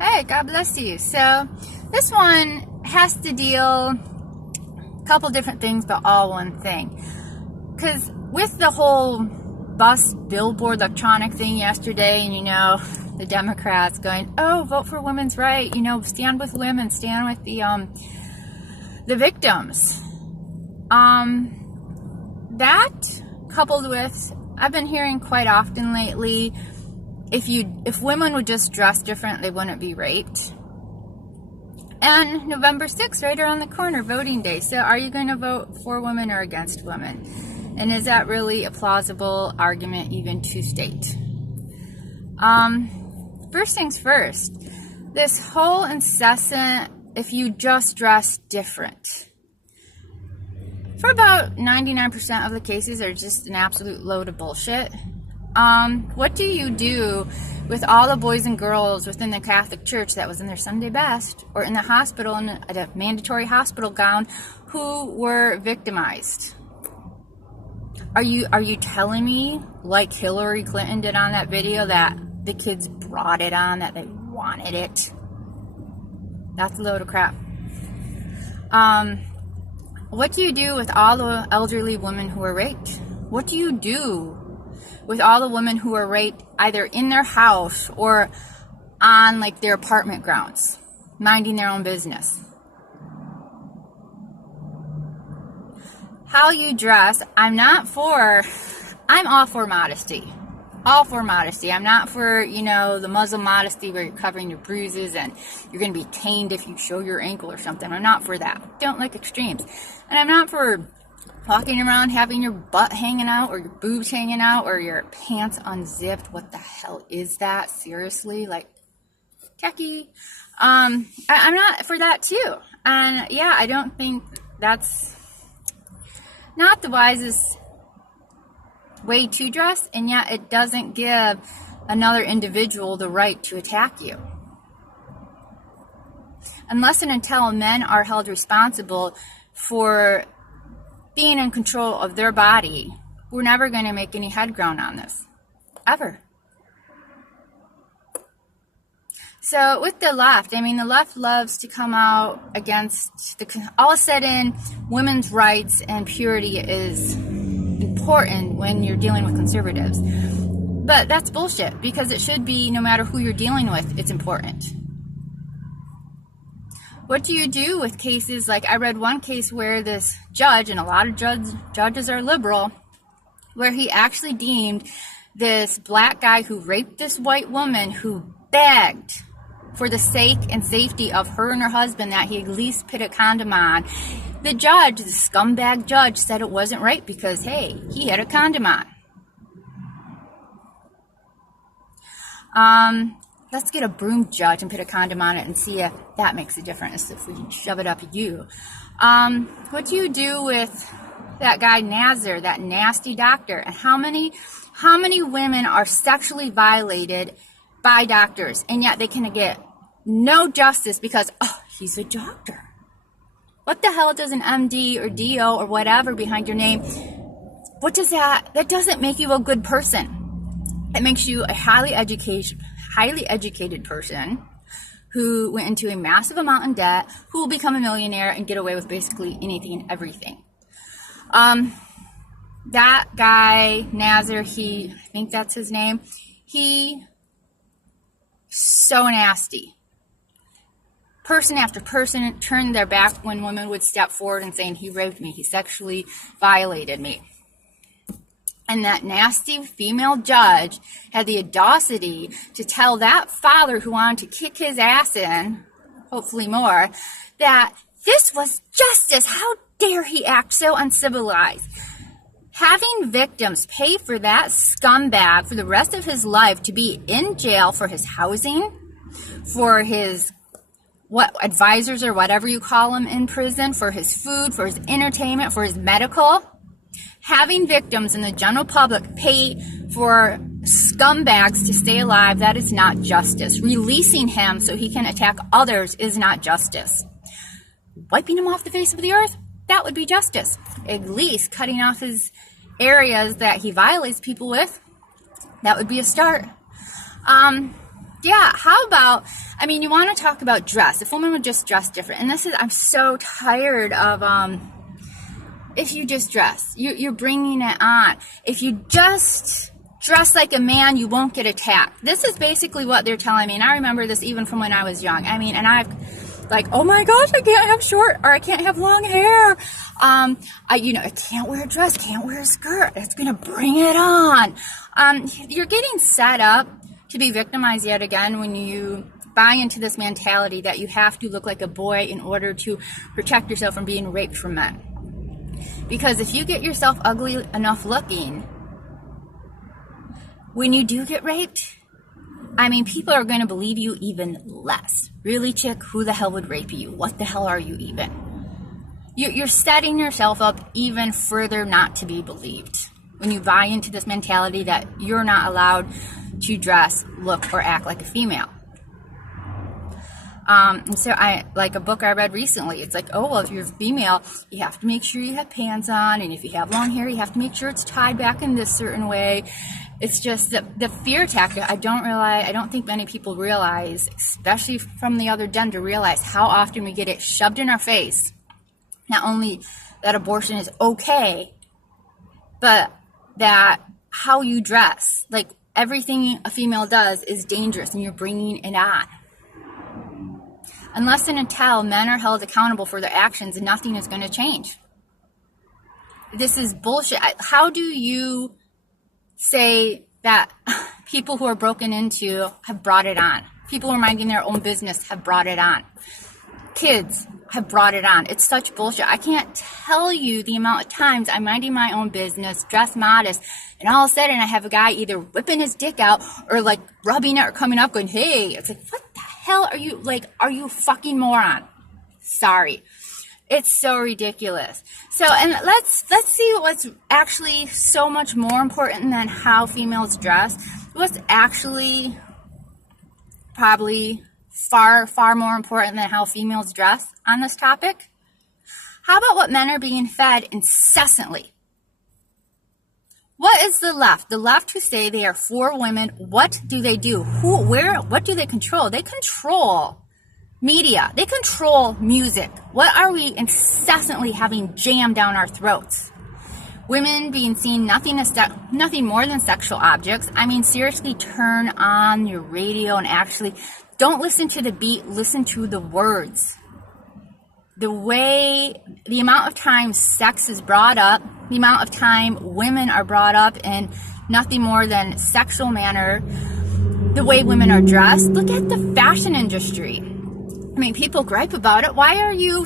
Hey, God bless you. So this one has to deal a couple different things, but all one thing. Because with the whole bus billboard electronic thing yesterday, and the Democrats going, oh, vote for women's right, stand with women, stand with the victims. That coupled with, I've been hearing quite often lately, if women would just dress different, they wouldn't be raped. And November 6th, right around the corner, voting day. So are you going to vote for women or against women? And is that really a plausible argument even to state? First things first, this whole incessant, if you just dress different, for about 99% of the cases are just an absolute load of bullshit. What do you do with all the boys and girls within the Catholic Church that was in their Sunday best or in the hospital in a mandatory hospital gown who were victimized? Are you telling me, like Hillary Clinton did on that video, that the kids brought it on, that they wanted it? That's a load of crap. What do you do with all the elderly women who are raped? What do you do with all the women who are raped either in their house or on their apartment grounds, minding their own business? How you dress, I'm all for modesty. All for modesty. I'm not for, the Muslim modesty where you're covering your bruises and you're going to be caned if you show your ankle or something. I'm not for that. Don't like extremes. And I'm not for walking around having your butt hanging out or your boobs hanging out or your pants unzipped. What the hell is that? Seriously? Tacky. I'm not for that too. And yeah, I don't think that's not the wisest way to dress, and yet it doesn't give another individual the right to attack you. Unless and until men are held responsible for being in control of their body, we're never going to make any head ground on this. Ever. So with the left, the left loves to come out against all of a sudden women's rights and purity is important when you're dealing with conservatives. But that's bullshit, because it should be, no matter who you're dealing with, it's important. What do you do with cases I read one case where this judge, and a lot of judges are liberal, where he actually deemed this black guy who raped this white woman who begged for the sake and safety of her and her husband that he at least put a condom on. The judge, the scumbag judge, said it wasn't rape because, hey, he had a condom on. Let's get a broom judge and put a condom on it and see if that makes a difference, if we can shove it up you. What do you do with that guy Nazar, that nasty doctor? And how many women are sexually violated by doctors, and yet they can get no justice because, he's a doctor? What the hell does an MD or DO or whatever behind your name, what does that doesn't make you a good person. It makes you a highly educated person who went into a massive amount in debt, who will become a millionaire and get away with basically anything and everything. That guy, Nazar, I think that's his name, so nasty. Person after person turned their back when women would step forward and saying, he raped me, he sexually violated me. And that nasty female judge had the audacity to tell that father who wanted to kick his ass in, hopefully more, that this was justice. How dare he act so uncivilized? Having victims pay for that scumbag for the rest of his life to be in jail for his housing, for his advisors or whatever you call them in prison, for his food, for his entertainment, for his medical. Having victims in the general public pay for scumbags to stay alive, that is not justice. Releasing him so he can attack others is not justice. Wiping him off the face of the earth, that would be justice. At least cutting off his areas that he violates people with, that would be a start. Yeah, how about, I mean, you want to talk about dress. If women would just dress different. And this is, I'm so tired of, if you just dress, you're bringing it on. If you just dress like a man, you won't get attacked. This is basically what they're telling me. And I remember this even from when I was young. I mean, and I've like, oh my gosh, I can't have short or I can't have long hair. I can't wear a dress, can't wear a skirt. It's going to bring it on. You're getting set up to be victimized yet again when you buy into this mentality that you have to look like a boy in order to protect yourself from being raped from men. Because if you get yourself ugly enough looking, when you do get raped, I mean, people are going to believe you even less. Really, chick, who the hell would rape you? What the hell are you even? You're setting yourself up even further not to be believed when you buy into this mentality that you're not allowed to dress, look, or act like a female. And so like a book I read recently, it's like, oh, well, if you're a female, you have to make sure you have pants on. And if you have long hair, you have to make sure it's tied back in this certain way. It's just the fear tactic. I don't think many people realize, especially from the other gender, realize how often we get it shoved in our face. Not only that abortion is okay, but that how you dress, like everything a female does is dangerous and you're bringing it on. Unless and until men are held accountable for their actions, nothing is going to change. This is bullshit. How do you say that people who are broken into have brought it on? People who are minding their own business have brought it on. Kids have brought it on. It's such bullshit. I can't tell you the amount of times I'm minding my own business, dressed modest, and all of a sudden I have a guy either whipping his dick out or like rubbing it or coming up going, hey. It's like, what the hell are you, like, are you a fucking moron? Sorry. It's so ridiculous. So, and let's see what's actually so much more important than how females dress. What's actually probably far, far more important than how females dress on this topic. How about what men are being fed incessantly? What is the left? The left who say they are for women, what do they do? What do they control? They control media. They control music. What are we incessantly having jammed down our throats? Women being seen nothing more than sexual objects. I mean, seriously, turn on your radio and actually don't listen to the beat, listen to the words. The amount of time sex is brought up, the amount of time women are brought up in nothing more than sexual manner, the way women are dressed. Look at the fashion industry. I mean, people gripe about it. Why are you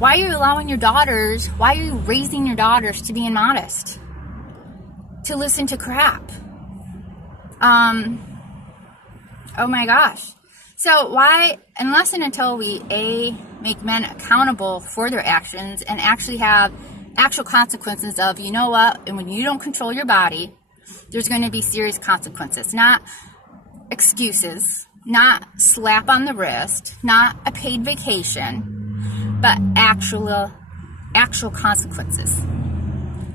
allowing your daughters, why are you raising your daughters to be immodest? To listen to crap? Oh my gosh. So why, unless and until we, make men accountable for their actions and actually have actual consequences of, you know what, and when you don't control your body, there's going to be serious consequences, not excuses, not slap on the wrist, not a paid vacation, but actual consequences.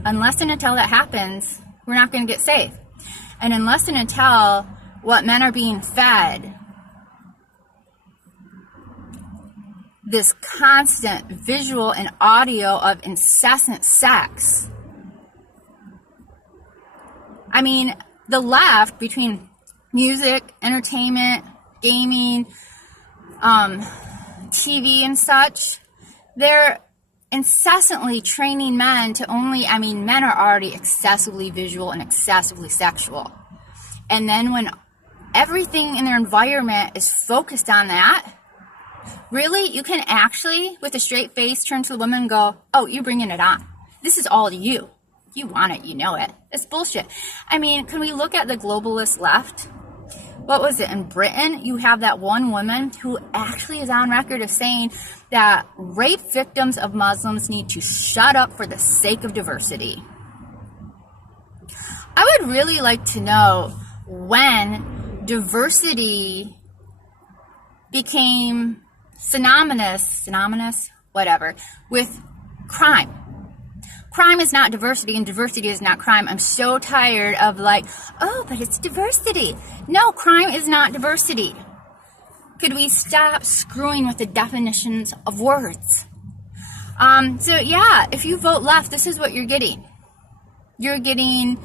Unless and until that happens, we're not going to get safe. And unless and until what men are being fed, this constant visual and audio of incessant sex. I mean, the left, between music, entertainment, gaming, TV and such, they're incessantly training men to men are already excessively visual and excessively sexual. And then when everything in their environment is focused on that, really, you can actually, with a straight face, turn to the woman and go, oh, you're bringing it on. This is all you. You want it, you know it. It's bullshit. I mean, can we look at the globalist left? What was it? In Britain, you have that one woman who actually is on record of saying that rape victims of Muslims need to shut up for the sake of diversity. I would really like to know when diversity became synonymous, whatever, with crime. Crime is not diversity, and diversity is not crime. I'm so tired of like, oh, but it's diversity. No, crime is not diversity. Could we stop screwing with the definitions of words? So yeah, if you vote left, this is what you're getting. You're getting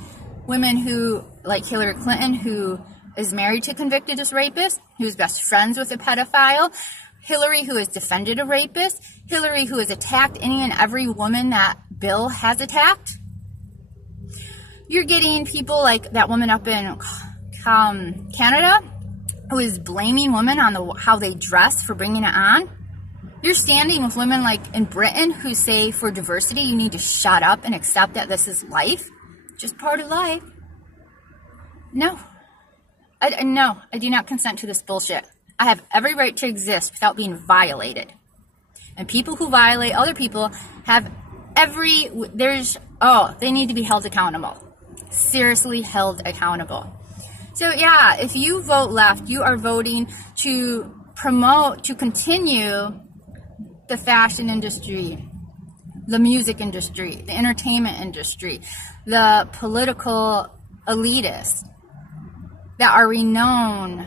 women who, like Hillary Clinton, who is married to a convicted rapist, who's best friends with a pedophile. Hillary, who has defended a rapist. Hillary, who has attacked any and every woman that Bill has attacked. You're getting people like that woman up in Canada, who is blaming women on how they dress for bringing it on. You're standing with women like in Britain who say for diversity, you need to shut up and accept that this is life, just part of life. No, I do not consent to this bullshit. I have every right to exist without being violated. And people who violate other people have they need to be held accountable. Seriously held accountable. So yeah, if you vote left, you are voting to continue the fashion industry, the music industry, the entertainment industry, the political elitists that are renowned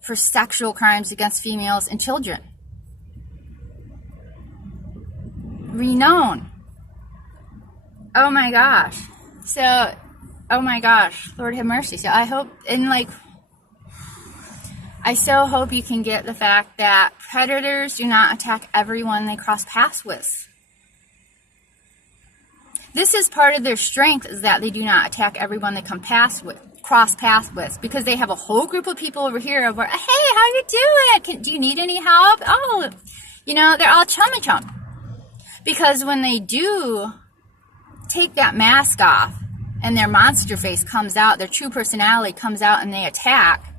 for sexual crimes against females and children. Renowned. Oh my gosh. So, oh my gosh, Lord have mercy. So I hope, I so hope you can get the fact that predators do not attack everyone they cross paths with. This is part of their strength, is that they do not attack everyone they cross paths with, because they have a whole group of people over here over, hey, how you doing? Do you need any help? Oh, they're all chummy chum. Because when they do take that mask off and their monster face comes out, their true personality comes out, and they attack,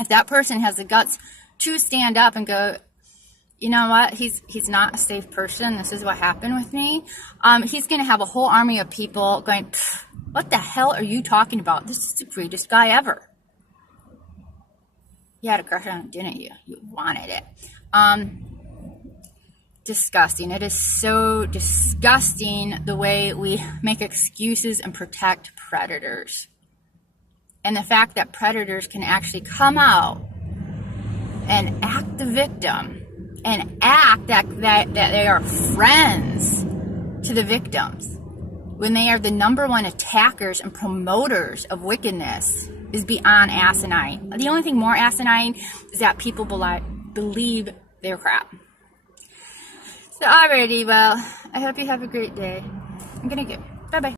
if that person has the guts to stand up and go, you know what, he's not a safe person, this is what happened with me, he's going to have a whole army of people going, what the hell are you talking about? This is the greatest guy ever. You had a crush on him, didn't you? You wanted it. Disgusting. It is so disgusting the way we make excuses and protect predators. And the fact that predators can actually come out and act the victim and act that they are friends to the victims when they are the number one attackers and promoters of wickedness is beyond asinine. The only thing more asinine is that people believe they're crap. So alrighty, well, I hope you have a great day. I'm gonna go. Bye-bye.